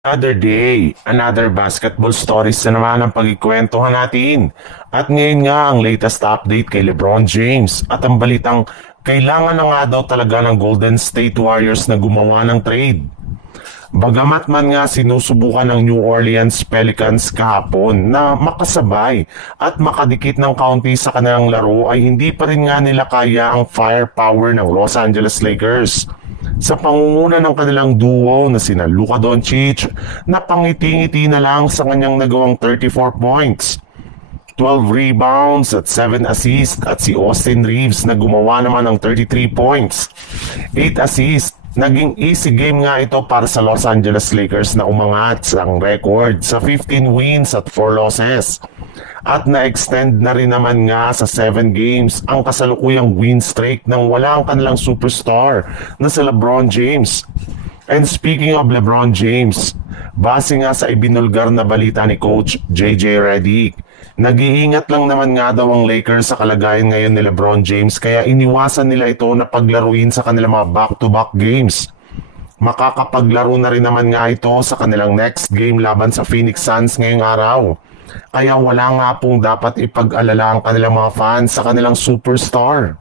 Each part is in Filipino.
Another day, another basketball stories na naman ang pagkikwentuhan natin. At ngayon nga ang latest update kay LeBron James at ang balitang kailangan na nga daw talaga ng Golden State Warriors na gumawa ng trade. Bagamat man nga sinusubukan ng New Orleans Pelicans kahapon na makasabay at makadikit ng kaunti sa kanilang laro ay hindi pa rin nga nila kaya ang firepower ng Los Angeles Lakers. Sa pangunguna ng kanilang duo na sina Luka Doncic na pangiti-ngiti na lang sa kanyang nagawang 34 points, 12 rebounds at 7 assists at si Austin Reeves na gumawa naman ng 33 points, 8 assists. Naging easy game nga ito para sa Los Angeles Lakers na umangat ang record sa 15 wins at 4 losses. At na-extend na rin naman nga sa 7 games ang kasalukuyang win streak nang wala ang kanilang superstar na si LeBron James. And speaking of LeBron James, base nga sa ibinulgar na balita ni Coach JJ Redick, nag-iingat lang naman nga daw ang Lakers sa kalagayan ngayon ni LeBron James kaya iniwasan nila ito na paglaruin sa kanilang mga back-to-back games. Makakapaglaro na rin naman nga ito sa kanilang next game laban sa Phoenix Suns ngayong araw. Kaya wala nga pong dapat ipag-alala ang kanilang mga fans sa kanilang superstar.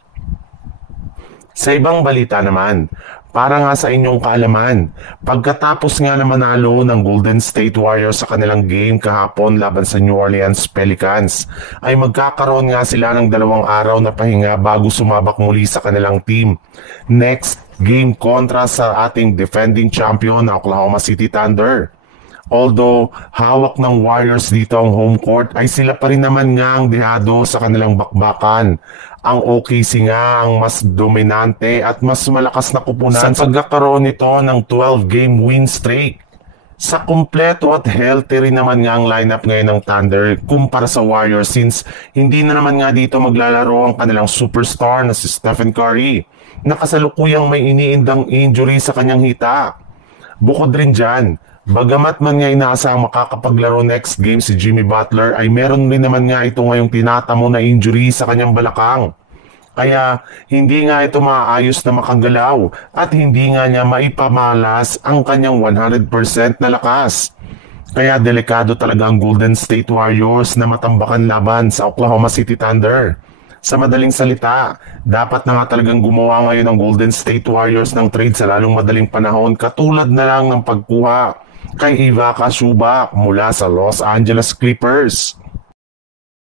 Sa ibang balita naman, para nga sa inyong kaalaman, pagkatapos nga na manalo ng Golden State Warriors sa kanilang game kahapon laban sa New Orleans Pelicans, ay magkakaroon nga sila ng 2 araw na pahinga bago sumabak muli sa kanilang team. Next game kontra sa ating defending champion na Oklahoma City Thunder. Although hawak ng Warriors dito ang home court, ay sila pa rin naman nga ang dehado sa kanilang bakbakan. Ang OKC nga ang mas dominante at mas malakas na kupunan sa pagkakaroon nito ng 12-game win streak. Sa kumpleto at healthy rin naman nga ang lineup ngayon ng Thunder kumpara sa Warriors since hindi na naman nga dito maglalaro ang kanilang superstar na si Stephen Curry na kasalukuyang may iniindang injury sa kanyang hita. Bukod rin dyan, bagamat man nga inaasang makakapaglaro next game si Jimmy Butler ay meron rin naman nga ito ngayong tinatamo na injury sa kanyang balakang. Kaya hindi nga ito maayos na makagalaw at hindi nga niya maipamalas ang kanyang 100% na lakas. Kaya delikado talaga ang Golden State Warriors na matambakan laban sa Oklahoma City Thunder. Sa madaling salita, dapat na nga talagang gumawa ngayon ng Golden State Warriors ng trade sa lalong madaling panahon katulad na lang ng pagkuha kay Ivica Zubac mula sa Los Angeles Clippers.